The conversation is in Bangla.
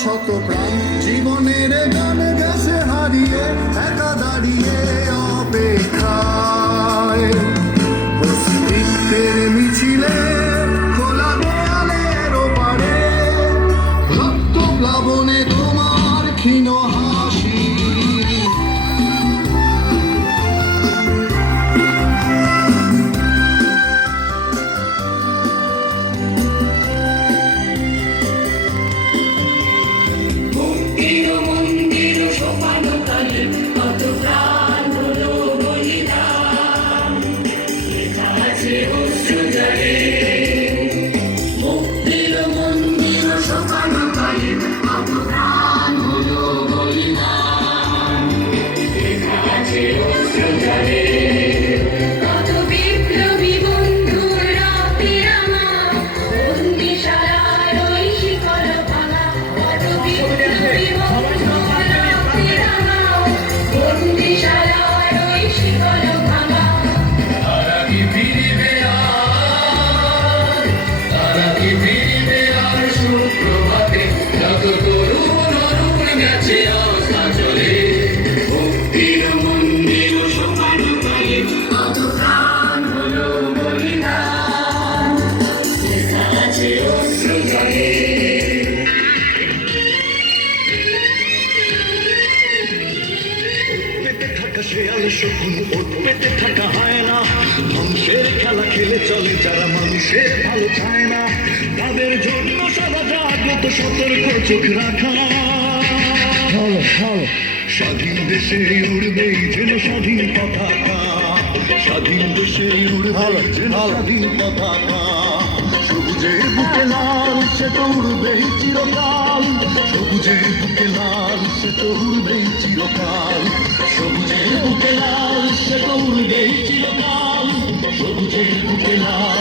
শত প্রাণ জীবনের গান গেছে হারিয়ে একা দাঁড়িয়ে অপেক্ষায় অস্তিত্বের মিছিলে খোলা দেয়ালের ওপারে রক্ত প্লাবনে তোমার ক্ষীণ হাসি পেটে থাকা হয় না ধ্বংসের খেলা খেলে চলে যারা মানুষের ভালো চায় না তাদের জন্য সদা জাগ্রত সতর্ক চোখ রাখা স্বাধীন দেশে উড়বেই যেন স্বাধীন পতাকা স্বাধীন দেশে উড়বে যেন স্বাধীন পতাকা সবুজের বুকে লাল সে তো উড়বেই চিরকাল সবুজের বুকে লাল সে তো উড়বেই চিরকাল সবুজের বুকে লাল সে তো উড়বেই চিরকাল সবুজের বুকে লাল